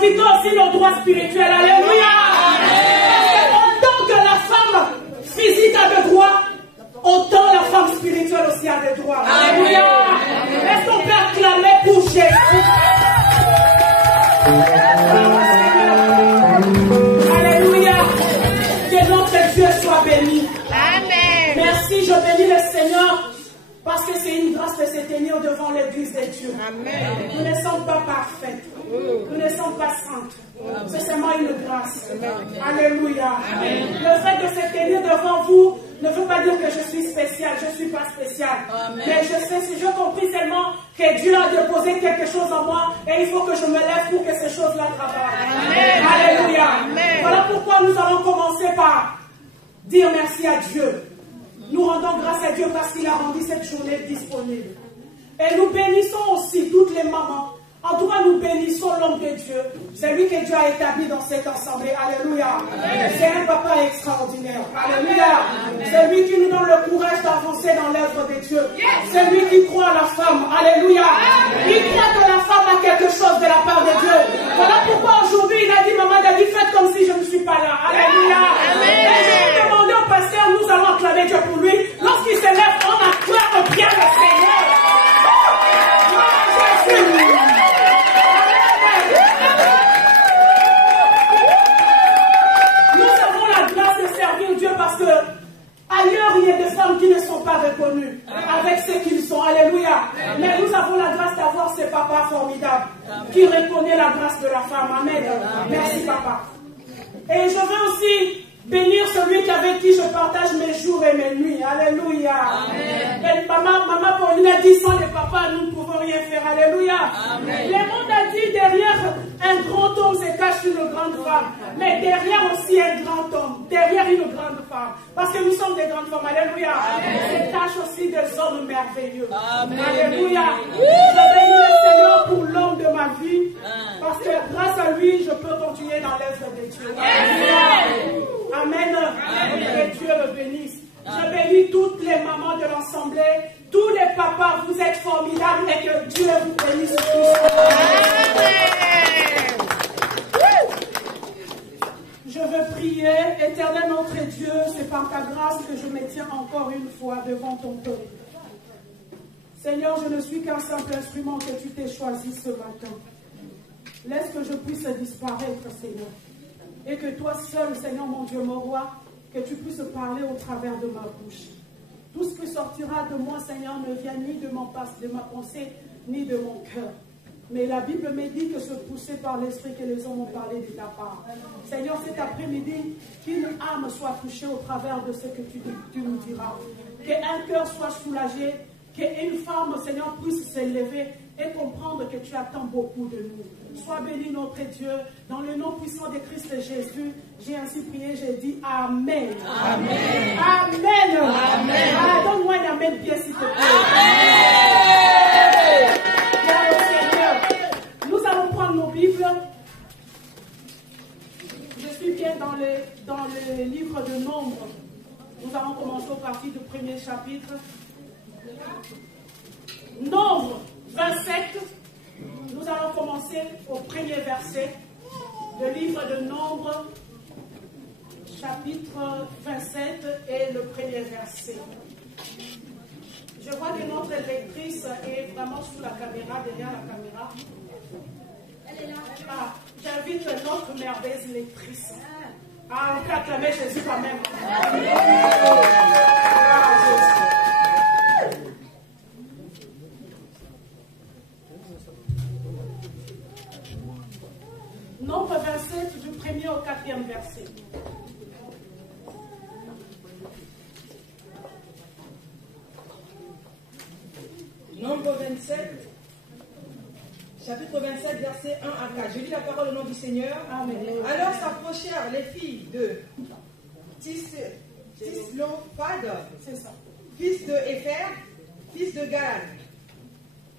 profitons aussi nos droits spirituels. Alléluia. Autant que la femme physique a des droits, autant la femme spirituelle aussi a des droits. Alléluia. Est-ce qu'on peut acclamer pour Jésus? Alléluia. Que notre Dieu soit béni. Amen. Merci, je bénis le Seigneur parce que c'est une grâce de se tenir devant l'église de Dieu. Amen. Nous ne sommes pas parfaites. Nous ne sommes pas saintes. C'est seulement une grâce. Alléluia. Amen. Le fait de se tenir devant vous ne veut pas dire que je suis spéciale. Je ne suis pas spéciale. Amen. Mais je compris seulement que Dieu a déposé quelque chose en moi et il faut que je me lève pour que ces choses-là travaillent. Amen. Alléluia. Amen. Voilà pourquoi nous allons commencer par dire merci à Dieu. Nous rendons grâce à Dieu parce qu'il a rendu cette journée disponible. Et nous bénissons aussi toutes les mamans. En tout cas, nous bénissons l'homme de Dieu. C'est lui que Dieu a établi dans cette assemblée. Alléluia. C'est un papa extraordinaire. Alléluia. C'est lui qui nous donne le courage d'avancer dans l'œuvre de Dieu. C'est lui qui croit à la femme. Alléluia. Il croit que la femme a quelque chose de la part de Dieu. Voilà pourquoi aujourd'hui il a dit, maman David, faites comme si je ne suis pas là. Alléluia. Et j'ai demandé au pasteur, nous allons acclamer Dieu pour lui. Lorsqu'il se lève, on acclame bien le Seigneur. Parce que ailleurs, il y a des femmes qui ne sont pas reconnues avec ce qu'ils sont. Alléluia. Mais nous avons la grâce d'avoir ce papa formidable qui reconnaît la grâce de la femme. Amen. Merci, papa. Et je veux aussi bénir celui avec qui je partage mes jours et mes nuits. Alléluia. Et maman Pauline a dit, sans les papas, nous ne pouvons rien faire. Alléluia. Le monde a dit, derrière un grand homme se cache une grande femme. Mais derrière aussi un grand homme. Derrière une grande femme. Parce que nous sommes des grandes femmes. Alléluia. Se cache aussi des hommes merveilleux. Alléluia. Je bénis le Seigneur pour l'homme de ma vie. Parce que grâce à lui, je peux continuer dans l'œuvre de Dieu. Alléluia. Amen. Que Dieu le bénisse. Je bénis toutes les mamans de l'Assemblée, tous les papas, vous êtes formidables et que Dieu vous bénisse tous. Je veux prier, éternel notre Dieu, c'est par ta grâce que je me tiens encore une fois devant ton trône. Seigneur, je ne suis qu'un simple instrument que tu t'es choisi ce matin. Laisse que je puisse disparaître, Seigneur. Et que toi seul, Seigneur mon Dieu, mon roi, que tu puisses parler au travers de ma bouche. Tout ce qui sortira de moi, Seigneur, ne vient ni de ma pensée, ni de mon cœur. Mais la Bible me dit que c'est poussé par l'Esprit que les hommes ont parlé de ta part. Seigneur, cet après-midi, qu'une âme soit touchée au travers de ce que tu nous diras. Qu'un cœur soit soulagé, qu'une femme, Seigneur, puisse s'élever et comprendre que tu attends beaucoup de nous. Sois béni notre Dieu, dans le nom puissant de Christ Jésus. J'ai ainsi prié, j'ai dit Amen. Amen. Amen. Amen. Ah, donne-moi un Amen bien s'il te plaît. Amen. Seigneur, nous allons prendre nos Bibles. Je suis bien dans le livre de Nombres. Nous allons commencer au partir du premier chapitre. Nombre 27, nous allons commencer au premier verset. Le livre de Nombre, chapitre 27 et le premier verset. Je vois que notre lectrice est vraiment sous la caméra, derrière la caméra. Elle est là. Ah, j'invite notre merveilleuse lectrice. Ah, on peut acclamer Jésus quand même. Nombre 27 du 1er au 4e verset. Nombre 27, chapitre 27, verset 1 à 4. Je lis la parole au nom du Seigneur. Amen. Alors s'approchèrent les filles de Tislophad, fils de Épher, fils de Galad,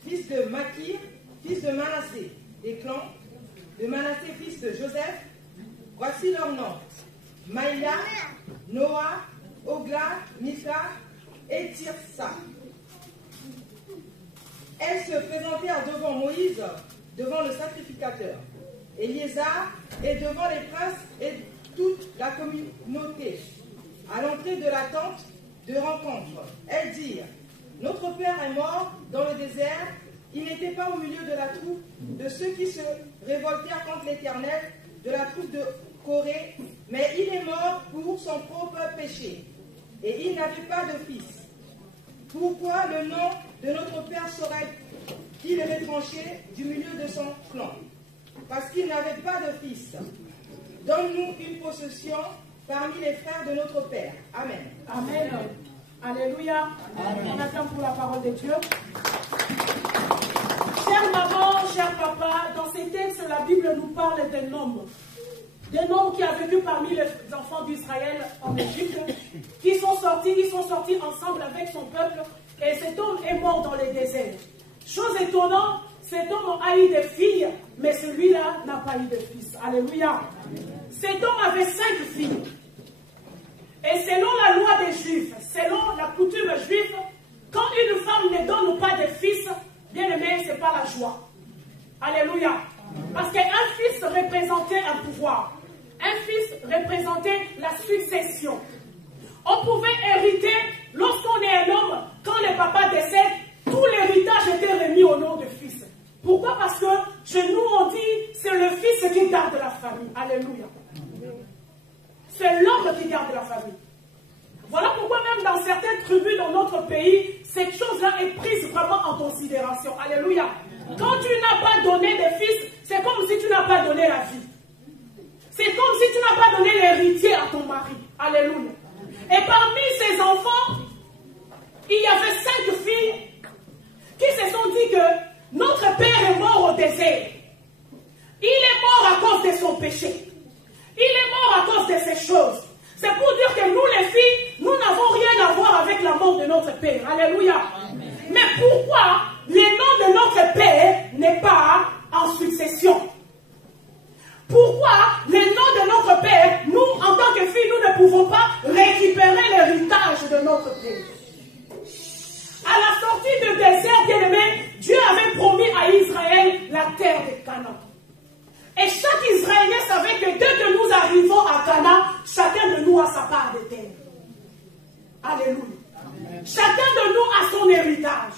fils de Makir, fils de Manassé, des clans de Manassé, fils de Joseph. Voici leurs noms: Maïla, Noah, Ogla, Mika et Tirsa. Elles se présentèrent devant Moïse, devant le sacrificateur. Éléazar, et devant les princes et toute la communauté, à l'entrée de la tente de rencontre. Elles dirent, notre père est mort dans le désert, il n'était pas au milieu de la troupe de ceux qui se révoltèrent contre l'Éternel, de la troupe de Corée, mais il est mort pour son propre péché, et il n'avait pas de fils. Pourquoi le nom de notre père serait-il retranché du milieu de son clan? Parce qu'il n'avait pas de fils. Donne-nous une possession parmi les frères de notre père. Amen. Amen. Alléluia. Amen. On attend pour la parole de Dieu. Chère maman, cher papa, dans ces textes, la Bible nous parle d'un homme. D'un homme qui a vécu parmi les enfants d'Israël en Égypte, ils sont sortis ensemble avec son peuple, et cet homme est mort dans les déserts. Chose étonnante, cet homme a eu des filles, mais celui-là n'a pas eu de fils. Alléluia. Cet homme avait 5 filles. Et selon la loi des Juifs, selon la coutume juive, quand une femme ne donne pas de fils, bien aimé, ce n'est pas la joie. Alléluia. Parce qu'un fils représentait un pouvoir. Un fils représentait la succession. On pouvait hériter, lorsqu'on est un homme, quand le papa décède, tout l'héritage était remis au nom du fils. Pourquoi? Parce que chez nous on dit, c'est le fils qui garde la famille. Alléluia. C'est l'homme qui garde la famille. Voilà pourquoi même dans certaines tribus dans notre pays, cette chose-là est prise vraiment en considération. Alléluia. Quand tu n'as pas donné de fils, c'est comme si tu n'as pas donné la vie. C'est comme si tu n'as pas donné l'héritier à ton mari. Alléluia. Et parmi ces enfants, il y avait 5 filles qui se sont dit que notre père est mort au désert. Il est mort à cause de son péché. Il est mort à cause de ces choses. C'est pour dire que nous les filles, nous n'avons rien à voir avec la mort de notre père. Alléluia. Amen. Mais pourquoi le nom de notre père n'est pas en succession? Pourquoi le nom de notre père, nous en tant que filles, nous ne pouvons pas récupérer l'héritage de notre père? À la sortie du désert, bien aimé, Dieu avait promis à Israël la terre de Canaan. Et chaque Israélien savait que dès que nous arrivons à Canaan, chacun de nous a sa part de terre. Alléluia. Amen. Chacun de nous a son héritage.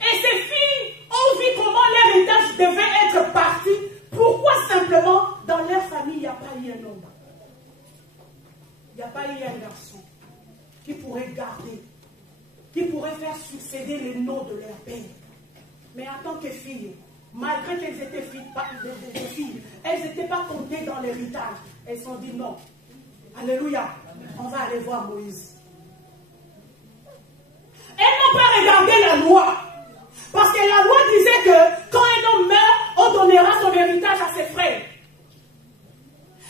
Et ces filles ont vu comment l'héritage devait être parti. Pourquoi simplement dans leur famille, il n'y a pas eu un homme? Il n'y a pas eu un garçon qui pourrait garder, qui pourrait faire succéder les noms de leur père. Mais en tant que filles, malgré qu'elles étaient filles, elles n'étaient pas comptées dans l'héritage. Elles se sont dit non. Alléluia. On va aller voir Moïse. Elles n'ont pas regardé la loi. Parce que la loi disait que quand un homme meurt, on donnera son héritage à ses frères.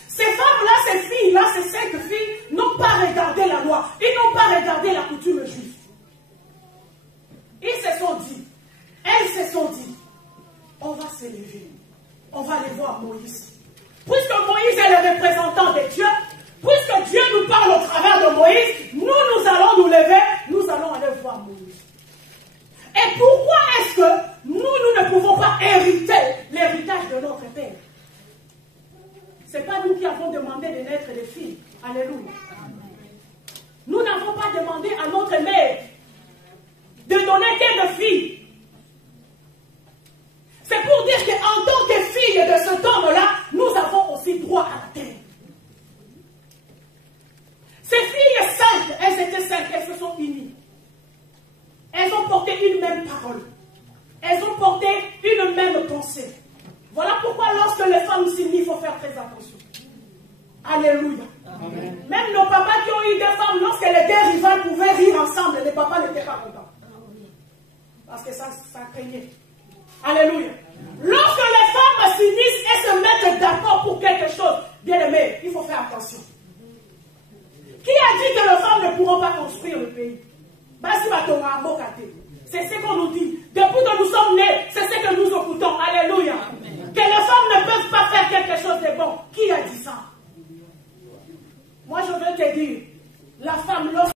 Ces femmes-là, ces filles-là, ces 5 filles, n'ont pas regardé la loi. Ils n'ont pas regardé la coutume juive. Ils se sont dit, elles se sont dit, on va s'élever, on va aller voir Moïse. Puisque Moïse est le représentant de Dieu, puisque Dieu nous parle au travers de Moïse, nous allons nous lever, nous allons aller voir Moïse. Et pourquoi est-ce que nous ne pouvons pas hériter l'héritage de notre père? Ce n'est pas nous qui avons demandé de naître des filles. Alléluia. Nous n'avons pas demandé à notre mère de donner qu'une fille. C'est pour dire qu'en tant que fille de cet homme-là, nous avons aussi droit à la terre. Ces filles 5, elles étaient 5, elles se sont unies. Elles ont porté une même parole. Elles ont porté une même pensée. Voilà pourquoi lorsque les femmes s'unissent, il faut faire très attention. Alléluia. Amen. Même nos papas qui ont eu des femmes, lorsque les deux rivales pouvaient rire ensemble, les papas n'étaient pas contents. Parce que ça craignait. Alléluia. Lorsque les femmes s'unissent et se mettent d'accord pour quelque chose, bien aimé, il faut faire attention. Qui a dit que les femmes ne pourront pas construire le pays? C'est ce qu'on nous dit. Depuis que nous sommes nés, c'est ce que nous écoutons. Alléluia. Amen. Que les femmes ne peuvent pas faire quelque chose de bon. Qui a dit ça? Moi, je veux te dire, la femme, lorsque